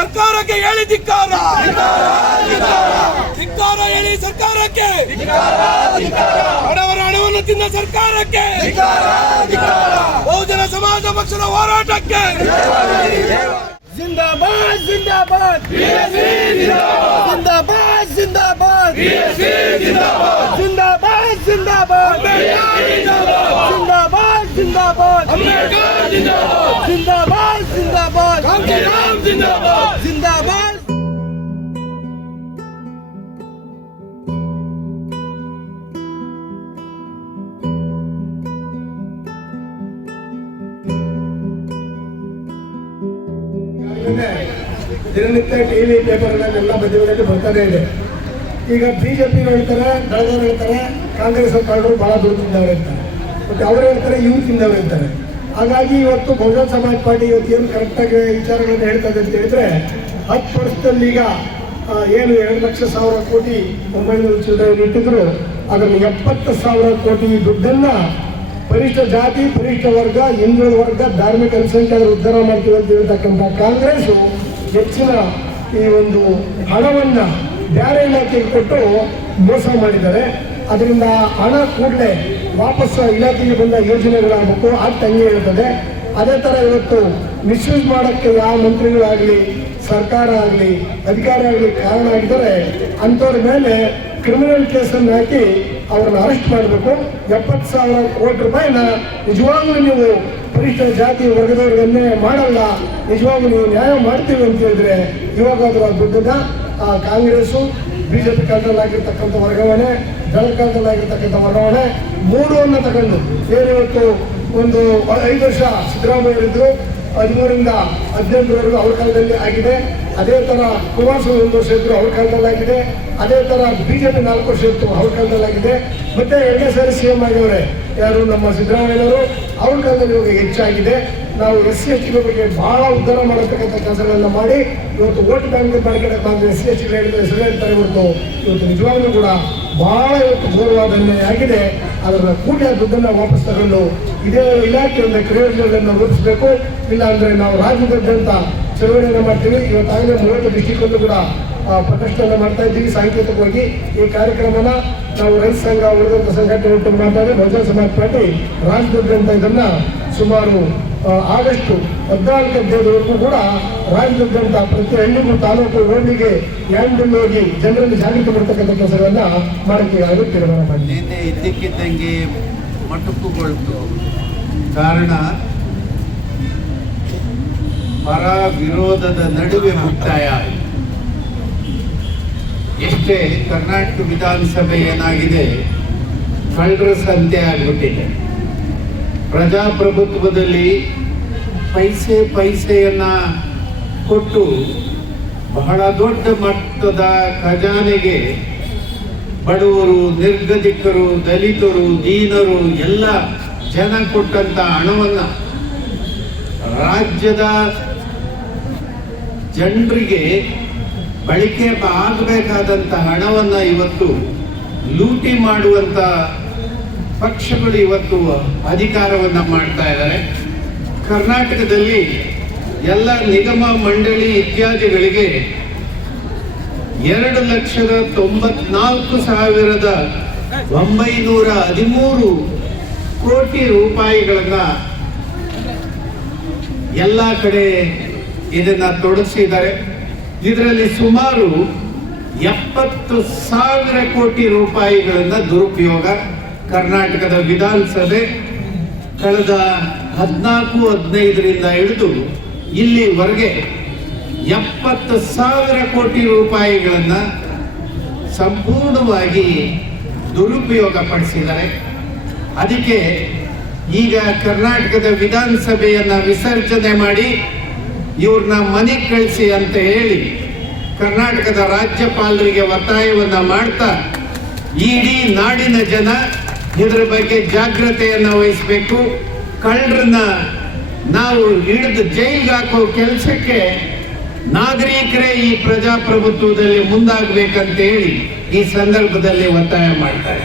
ಸರ್ಕಾರಕ್ಕೆ ಹೇಳಿ ಧಿಕ್ಕಾರ, ಧಿಕ್ಕಾರ ಹೇಳಿ ಸರ್ಕಾರಕ್ಕೆ, ಬಡವರ ಹಣವನ್ನು ತಿಂದ ಸರ್ಕಾರಕ್ಕೆ, ಬಹುಜನ ಸಮಾಜ ಪಕ್ಷದ ಹೋರಾಟಕ್ಕೆ ಜಿಂದಾಬಾದ್ ಜಿಂದಾಬಾದ್ ಜಿಂದಾಬಾದ್ ಜಿಂದಾಬಾದ್ ಜಿಂದಾಬಾದ್ ಜಿಂದಾಬಾದ್ ಜಿಂದಾಬಾದ್ ಜಿಂದಾಬಾದ್ ಜಿಂದಾಬಾದ್ ಜಿಂದಾಬಾದ್ ಜಿಂದಾಬಾದ್ ಜಿಂದಾಬಾದ್. ದಿನನಿತ್ಯ ಟಿವಿ ಪೇಪರ್ಗಳನ್ನೆಲ್ಲ ಬದಿಗಳಲ್ಲಿ ಬರ್ತಾನೆ ಇದೆ. ಈಗ ಬಿಜೆಪಿ ಹೇಳ್ತಾರೆ, ಬೆಳಗಾವಿ ಹೇಳ್ತಾರೆ, ಕಾಂಗ್ರೆಸ್ ಕಳ್ಳರು ಬಹಳ ದುಡ್ಡಿದ್ದವ್ರು ಇರ್ತಾರೆ, ಮತ್ತೆ ಅವರು ಹೇಳ್ತಾರೆ ಯೂತ್ ಇಂದವ್ರು ಇರ್ತಾರೆ. ಹಾಗಾಗಿ ಇವತ್ತು ಬಹುಜನ ಸಮಾಜ ಪಾರ್ಟಿ ಇವತ್ತು ಏನು ಕರೆಕ್ಟಾಗಿ ವಿಚಾರಗಳನ್ನು ಹೇಳ್ತದೆ ಅಂತ ಹೇಳಿದ್ರೆ, 10 ವರ್ಷದಲ್ಲಿ ಈಗ ಏನು 2,00,000 ಕೋಟಿ 900 ಚಿಲ್ಲರೆ ಇಟ್ಟಿದ್ರು, ಅದರಲ್ಲಿ 70,000 ಕೋಟಿ ದುಡ್ಡನ್ನ ಪರಿಷ್ಠ ಜಾತಿ, ಪರಿಷ್ಠ ವರ್ಗ, ಹಿಂದುಳಿದ ವರ್ಗ, ಧಾರ್ಮಿಕ ಅಲ್ಪಸಂಖ್ಯಾತರು ಉದ್ಧಾರ ಮಾಡ್ತೀವಿ ಅಂತ ಹೇಳ್ತಕ್ಕಂಥ ಕಾಂಗ್ರೆಸ್ ಹೆಚ್ಚಿನ ಈ ಒಂದು ಹಣವನ್ನು ಬೇರೆ ಇಲಾಖೆಗೆ ಕೊಟ್ಟು ಮೋಸ ಮಾಡಿದ್ದಾರೆ. ಅದರಿಂದ ಹಣ ಕೂಡಲೇ ವಾಪಸ್ ಇಲಾಖೆಗೆ ಬಂದ ಯೋಜನೆಗಳಾಗಬೇಕು, ಅದು ಹಂಗೆ ಹೇಳ್ತದೆ. ಅದೇ ಥರ ಇವತ್ತು ಮಿಸ್ಯೂಸ್ ಮಾಡೋಕ್ಕೆ ಯಾವ ಮಂತ್ರಿಗಳಾಗಲಿ, ಸರ್ಕಾರ ಆಗಲಿ, ಅಧಿಕಾರಿ ಆಗಲಿ ಕಾರಣ ಆಗಿದ್ದಾರೆ, ಅಂಥವ್ರ ಮೇಲೆ ಕ್ರಿಮಿನಲ್ ಕೇಸನ್ನು ಹಾಕಿ ಅವ್ರನ್ನ ಅರೆಸ್ಟ್ ಮಾಡಬೇಕು. 70,000 ಕೋಟಿ ರೂಪಾಯಿನ ನಿಜವಾಗ್ಲೂ ನೀವು ಪರಿಷ್ಠ ಜಾತಿ ವರ್ಗದವ್ರಿಗನ್ನೇ ಮಾಡಲ್ಲ, ನಿಜವಾಗ್ಲೂ ನೀವು ನ್ಯಾಯ ಮಾಡ್ತೀವಿ ಅಂತ ಹೇಳಿದ್ರೆ ಇವಾಗಾದ್ರೂ ಆ ದುಡ್ಡನ್ನ ಕಾಂಗ್ರೆಸ್ಸು, ಬಿಜೆಪಿ ಕಾಲದಲ್ಲಾಗಿರ್ತಕ್ಕಂಥ ವರ್ಗಾವಣೆ, ದಳ ಕಾಲದಲ್ಲಾಗಿರ್ತಕ್ಕಂಥ ವರ್ಗಾವಣೆ ಮೂರನ್ನು ತಗೊಂಡು ಇವತ್ತು ಒಂದು 5 ವರ್ಷ ಸಿದ್ದರಾಮಯ್ಯ ಇದ್ರು, 13ರಿಂದ 18ರವರೆಗೂ ಅವ್ರ ಕಾಲದಲ್ಲಿ ಆಗಿದೆ. ಅದೇ ಥರ ಕುಮಾರಸ್ವಾಮಿ 1 ವರ್ಷ ಇದ್ರು, ಅವ್ರ ಕಾಲದಲ್ಲಾಗಿದೆ. ಅದೇ ಥರ ಬಿಜೆಪಿ 4 ವರ್ಷ ಇತ್ತು, ಅವ್ರ ಕಾಲದಲ್ಲಾಗಿದೆ. ಮತ್ತೆ 2ನೇ ಸಾರಿ CM ಆಗಿದ್ದಾರೆ ಯಾರು, ನಮ್ಮ ಸಿದ್ದರಾಮಯ್ಯನವರು, ಅವ್ರ ಕಾಲದಲ್ಲಿ ಇವಾಗ ಹೆಚ್ಚಾಗಿದೆ. ನಾವು SC/ST ಬಗ್ಗೆ ಬಹಳ ಉದ್ಧಾರ ಮಾಡತಕ್ಕಂಥ ಕೆಲಸಗಳನ್ನ ಮಾಡಿ ಇವತ್ತು ವೋಟ್ ಬ್ಯಾಂಕ್ ಮಾಡ್ಕೊಳಕ್ಕೆ ಬಂದು SC/ST ಹೆಸರು ಹೇಳ್ತಾರೆ ಹೊರತು ಇವತ್ತು ನಿಜವಾಗ್ಲೂ ಕೂಡ ಬಹಳ ಇವತ್ತು ಘೋರವಾದ ಅನ್ಯಾಯ ಆಗಿದೆ. ಅದರ ಕೂಡಲೇ ದುಡ್ಡನ್ನು ವಾಪಸ್ ತಗೊಂಡು ಇದೇ ಇಲಾಖೆಯಿಂದ ಕ್ರಿಯೋಜನಗಳನ್ನು ರೂಪಿಸಬೇಕು. ಇಲ್ಲ ಅಂದರೆ ನಾವು ರಾಜ್ಯದಾದ್ಯಂತ ಚಳವಳಿಯನ್ನು ಮಾಡ್ತೀವಿ. ಇವತ್ತಾಗಲೇ 30 ಡಿಸ್ಟಿಕಲ್ಲೂ ಕೂಡ ಪ್ರದರ್ಶನ ಮಾಡ್ತಾ ಇದ್ದೀವಿ. ಸಾಂಕೇತಿಕವಾಗಿ ಈ ಕಾರ್ಯಕ್ರಮನ ನಾವು ರೈತ ಸಂಘ, ಉಳಿದಂಥ ಸಂಘಟನೆ ಒಟ್ಟು ಮಾತಾಡಿ ಬಹುಜನ ಸಮಾಜ ಪಾರ್ಟಿ ರಾಜ್ಯದಾದ್ಯಂತ ಇದನ್ನು ಸುಮಾರು ಆಗಸ್ಟ್ 14-15ವರೆಗೂ ಕೂಡ ರಾಜ್ಯದಾದ್ಯಂತ ಪ್ರತಿ ಹಳ್ಳಿಗೂ, ತಾಲೂಕು, ರೋಡ್ಗೆ ಯಾಂಡಲ್ಲಿ ಹೋಗಿ ಜನರಲ್ಲಿ ಜಾಗೃತಿ ಮಾಡ್ತಕ್ಕಂಥ ಕೆಲಸಗಳನ್ನ ಮಾಡಕ್ಕೆ ಆಗುತ್ತೆ ತೀರ್ಮಾನ ಮಾಡಿ. ನಿನ್ನೆ ಇದ್ದಕ್ಕಿದ್ದಂಗೆ ಮೊಟಕುಗೊಳ್ತು. ಕಾರಣ ಪರ ವಿರೋಧದ ನಡುವೆ ಮುಕ್ತಾಯ ಆಯಿತು. ಎಷ್ಟೇ ಕರ್ನಾಟಕ ವಿಧಾನಸಭೆ ಏನಾಗಿದೆ, ಕಳ್ಳರ ಸಂತೆ ಆಗಿಬಿಟ್ಟಿದೆ. ಪ್ರಜಾಪ್ರಭುತ್ವದಲ್ಲಿ ಪೈಸೆಯನ್ನ ಕೊಟ್ಟು ಬಹಳ ದೊಡ್ಡ ಮಟ್ಟದ ಖಜಾನೆಗೆ ಬಡವರು, ನಿರ್ಗತಿಕರು, ದಲಿತರು, ದೀನರು ಎಲ್ಲ ಜನ ಕೊಟ್ಟಂತ ಹಣವನ್ನ ರಾಜ್ಯದ ಜನರಿಗೆ ಬಳಕೆ ಆಗಬೇಕಾದಂಥ ಹಣವನ್ನ ಇವತ್ತು ಲೂಟಿ ಮಾಡುವಂತ ಪಕ್ಷಗಳು ಇವತ್ತು ಅಧಿಕಾರವನ್ನ ಮಾಡ್ತಾ ಇದ್ದಾರೆ. ಕರ್ನಾಟಕದಲ್ಲಿ ಎಲ್ಲ ನಿಗಮ, ಮಂಡಳಿ ಇತ್ಯಾದಿಗಳಿಗೆ 2,94,913 ಕೋಟಿ ರೂಪಾಯಿಗಳನ್ನ ಎಲ್ಲ ಕಡೆ ಇದನ್ನ ತೊಡಗಿಸಿದ್ದಾರೆ. ಇದರಲ್ಲಿ ಸುಮಾರು 70,000 ಕೋಟಿ ರೂಪಾಯಿಗಳನ್ನ ದುರುಪಯೋಗ ಕರ್ನಾಟಕದ ವಿಧಾನಸಭೆ ಕಳೆದ 14-15ರಿಂದ ಹಿಡಿದು ಇಲ್ಲಿವರೆಗೆ 70,000 ಕೋಟಿ ರೂಪಾಯಿಗಳನ್ನ ಸಂಪೂರ್ಣವಾಗಿ ದುರುಪಯೋಗ ಪಡಿಸಿದ್ದಾರೆ. ಅದಕ್ಕೆ ಈಗ ಕರ್ನಾಟಕದ ವಿಧಾನಸಭೆಯನ್ನ ವಿಸರ್ಜನೆ ಮಾಡಿ ಇವ್ರನ್ನ ಮನೆಗೆ ಕಳಿಸಿ ಅಂತ ಹೇಳಿ ಕರ್ನಾಟಕದ ರಾಜ್ಯಪಾಲರಿಗೆ ಒತ್ತಾಯವನ್ನ ಮಾಡ್ತಾ ಇಡೀ ನಾಡಿನ ಜನ ಇದರ ಬಗ್ಗೆ ಜಾಗೃತೆಯನ್ನ ವಹಿಸಬೇಕು. ಕಳ್ಳರನ್ನ ನಾವು ಹಿಡಿದು ಜೈಲ್ಗೆ ಹಾಕೋ ಕೆಲಸಕ್ಕೆ ನಾಗರಿಕರೇ ಈ ಪ್ರಜಾಪ್ರಭುತ್ವದಲ್ಲಿ ಮುಂದಾಗಬೇಕಂತ ಹೇಳಿ ಈ ಸಂದರ್ಭದಲ್ಲಿ ಒತ್ತಾಯ ಮಾಡ್ತಾರೆ.